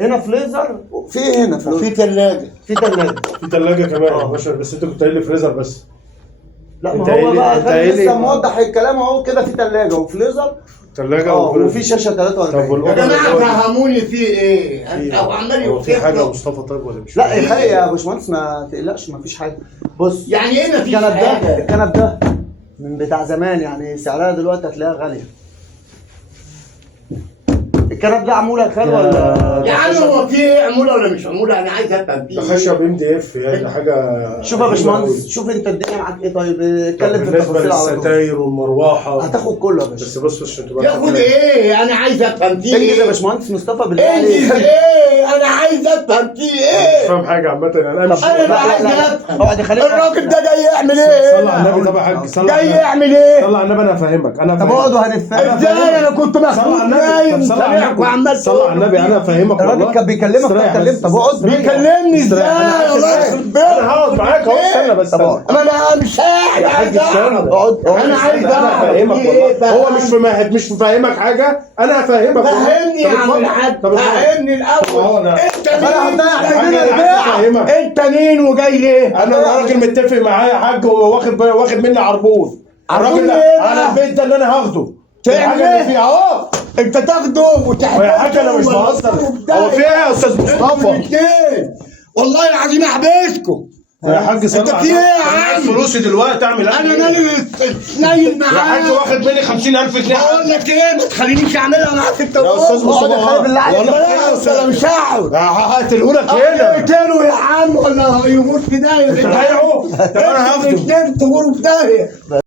هنا فريزر، هنا فريزر، وفي ثلاجه. في ثلاجه، في ثلاجه كمان يا باشا، بس انت كنت قايل لي فريزر بس. لا انت ما هو قايل بقى انت كان قايل لسه موضح الكلام اهو كده. في ثلاجه وفريزر ثلاجه وفي شاشه 43. يا جماعه فهموني في ايه؟ او عمال هو في حاجه يا يوصف. مصطفى طيب ولا مش؟ لا الحقيقه يا باشمهندس ما تقلقش، ما فيش حاجه. بص يعني ايه مفيش الكنب ده، حاجه؟ الكنب ده من بتاع زمان، يعني سعرها دلوقتي هتلاقيها غاليه. الكنب ده عموله يا خال ولا؟ يا عم هو في ايه عموله ولا مش عموله؟ انا عايز افهم ده فيه. خشب ام دي اف يعني، ده حاجه. شوف يا باشمهندس، شوف انت الدنيا معاك ايه. طيب اتكلم في بالنسبه التفاصيل على طول. للستاير والمروحه هتاخد كله يا باشا. بس بص عشان تبقى ياخد ايه؟ انا عايز افهم فيه انجز يا ايه؟ باشمهندس مصطفى بالله انجز عليك. ايه؟ انا عايز افهم فيه مش ايه؟ فاهم حاجه عامه يعني. انا مش انا لا، بقى عايز لا. افهم. اقعد يا خليل. الراجل ده جاي يعمل صلى ايه؟ على النبي. طب يا حاج صلى على جاي النبي. يعمل ايه؟ صلى على النبي. انا هفهمك. انا طب هفهمك. اقعد وهنفهم. ازاي انا كنت صلى على مخنوق النبي. نايم طب صلى على سامعك النبي. وعمال صلى على النبي. انا هفهمك والله. الراجل كان بيكلمك استريح فاتكلمت. بس. طب اقعد. بيكلمني ازاي؟ الله يخرب بيتك. انا هقعد معاك اهو. استنى بس. طب اقعد. ما انا مش قاعد يا عايز حاج اعرف. استنى. اقعد. انا عايز انا اعرف هفهمك في ايه والله. هو بقى. مش مفهمك حاجه. انا هفهمك. فهمني يا طب عم اتفضل. الحاج، طب اتفضل. فهمني الاول. انت مين هفهمك. انت مين وجاي ليه؟ انا راجل متفق معايا يا حاج، واخد مني عربون. الراجل ده ايه بقى؟ انا البيت ده اللي انا هاخده. تعمل الحاجه ايه؟ اللي فيه اهو. انت تاخده وتحبسه. يا حاج انا مش بهزر. هو في ايه يا استاذ مصطفى؟ الاثنين والله العظيم احبسكم. يا حاج صلى انت على في ايه يا النبي. عم؟ فلوسي دلوقتي اعمل انا إيه؟ مالي نايم يا حاج معاك. واخد مني 50,000 جنيه. بقول لك ايه، ما تخلينيش اعملها معاك انت. يا استاذ مصطفى اقعد يا خالد بالله عليك. خلاص انا مش هقعد. هقتلهولك هنا. اقتلوا يا عم ولا يموت في داهيه. انت بايعه؟ طب انا هاخده. الاثنين تمروا في داهيه.